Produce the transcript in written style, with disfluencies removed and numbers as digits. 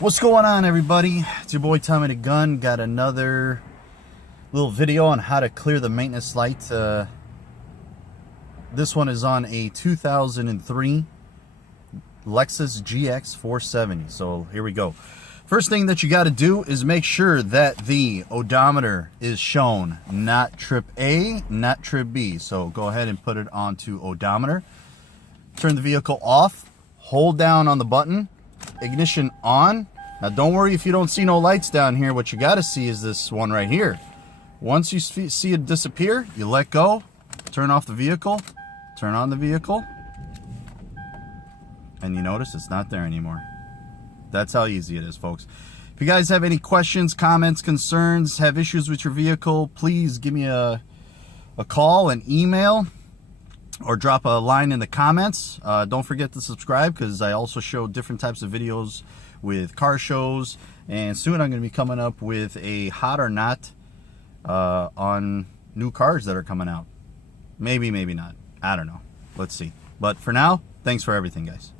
What's going on, everybody? It's your boy Tommy the Gun. Got another little video on how to clear the maintenance light. This one is on a 2003 Lexus GX470. So here we go. First thing that you got to do is make sure that the odometer is shown, not trip A, not trip B. So go ahead and put it onto odometer. Turn the vehicle off. Hold down on the button. Ignition on. Now don't worry if you don't see no lights down here. What you got to see is this one right here. Once you see it disappear, you let go, turn off the vehicle, turn on the vehicle, and you notice it's not there anymore. That's how easy it is, folks. If you guys have any questions, comments, concerns, have issues with your vehicle, please give me a call, an email, or drop a line in the comments. Don't forget to subscribe, because I also show different types of videos with car shows, and soon I'm going to be coming up with a hot or not on new cars that are coming out. Maybe, maybe not. I don't know. Let's see. But for now, thanks for everything, guys.